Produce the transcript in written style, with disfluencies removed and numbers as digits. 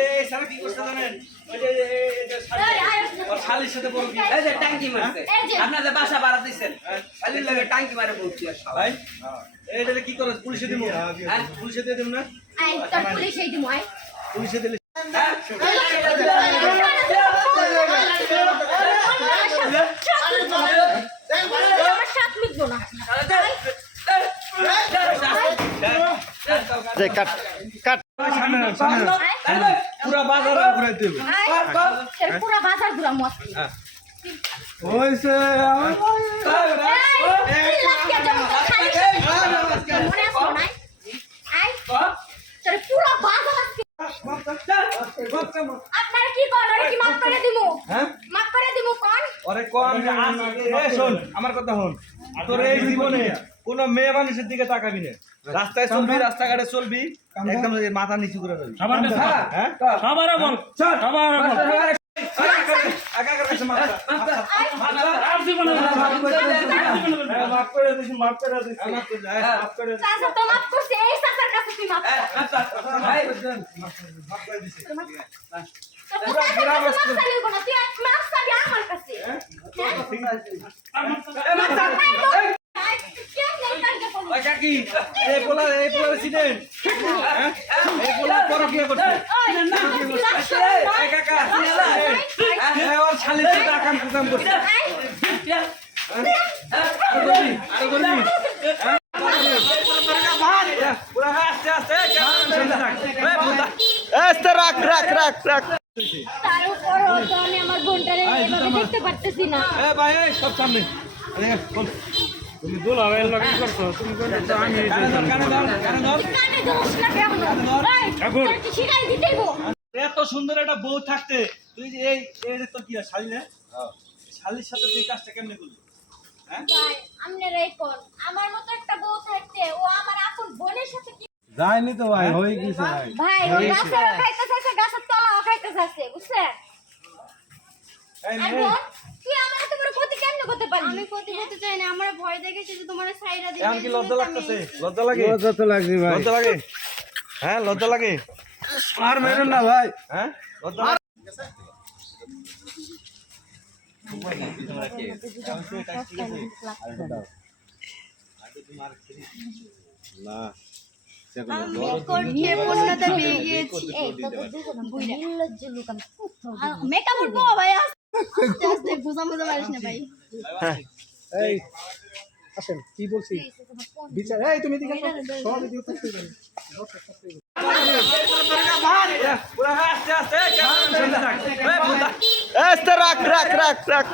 এই সারা কি করতে জানেন ওই যে শালির সাথে বড় কি এই যে ট্যাঙ্কি মারছে আপনাদের বাসা বাড়া দিবেন শালির লাগে ট্যাঙ্কি মারে বলছি আর ভাই এইটা কি করে পুলিশে দিমু হ্যাঁ পুলিশে দিয়ে দিমু না আই তোর পুলিশেই দিমু আই পুলিশে দিলে আমার সাথ মিটবো না কাট কাট পুরা বাজার ঘুরাই দেবে পুরা বাজার ঘুরা মস্ত হইছে আপনারা কি কোন আরে কি মাফ করে দিমু হ্যাঁ মাফ করে দিমু কোন আরে কোন শোন আমার কথা শোন তোর এই জীবনে কোন মেয়ে মানুষের দিকে তাকাবি না রাস্তায় চলবি রাস্তাঘাটে চলবি একদম মাথা নিচু করে যাবি হ্যাঁ খাবার বল খাবার বল আগার কাছে মাথা আর জীবনে মাফ করে দিছি মাফ করে দিছি মাফ করে দিছি চাচা তো মাফ করছে এই চাচার কাছে তুই মাফ মাফ করে দিছি ওই কাকি এই পোলা সিডেন্ট হ্যাঁ এই পোলা পরকিয়া করছে এই কাকা এই ওর শালির সাথে আকাম কুকাম করছে আরো করবি পুরা আস্তে আস্তে আস্তে রাখ রাখ রাখ রাখ তার উপরও তো আমি আমার বোনটারে এভাবে দেখতে পারতেছি না এ ভাই এই সব সামনে তুমি দোলা ভাইয়ের লাগে কি করছো তুমি করছো আমি কানে ধর কানে দোষ না কেমন এই কি শিখাই দিতেইবো এত সুন্দর একটা বউ থাকতে তুই যে এই যে তো কি শালি না শালির সাথে তুই কাজটা কেমনে করলি হ্যাঁ ভাই আপনারা এই কোন আমার মতো একটা বউ থাকতে ও আমার আপন বোনের সাথে কি যায়নি তো ভাই হয়ে গেছে ভাই ভাই ও গাছের খাইতে চাইছে গাছের তলাও খাইতে চাইছে বুঝছেন এই আর নে বোন তুই আমার এত বড় ক্ষতি কেন করতে পারলি আমি ক্ষতি করতে চাই না আমার ভয় দেখেছে যে তোমার সাইডা দিবে এখন কি লজ্জা লাগতেছে লজ্জা লাগে লজ্জা তো লাগছে ভাই লজ্জা লাগে হ্যাঁ লজ্জা লাগে আর মেরেন না ভাই হ্যাঁ লজ্জা লাগে না আমি কোটিয়ে পূর্ণতা পেয়ে গিয়েছি এই তো বুঝছো না বুইরা নির্লজ্জ লোক আমি মেকআপ করবো ভাই আস্তে আস্তে বুঝা বুঝা মারিস না ভাই এই আসেন কি বলছি বিচার এই তুমি দিকে সব ভিডিও করতে পারো পুরা আস্তে আস্তে কেমন সুন্দর থাক আস্তে রাখ রাখ রাখ রাখ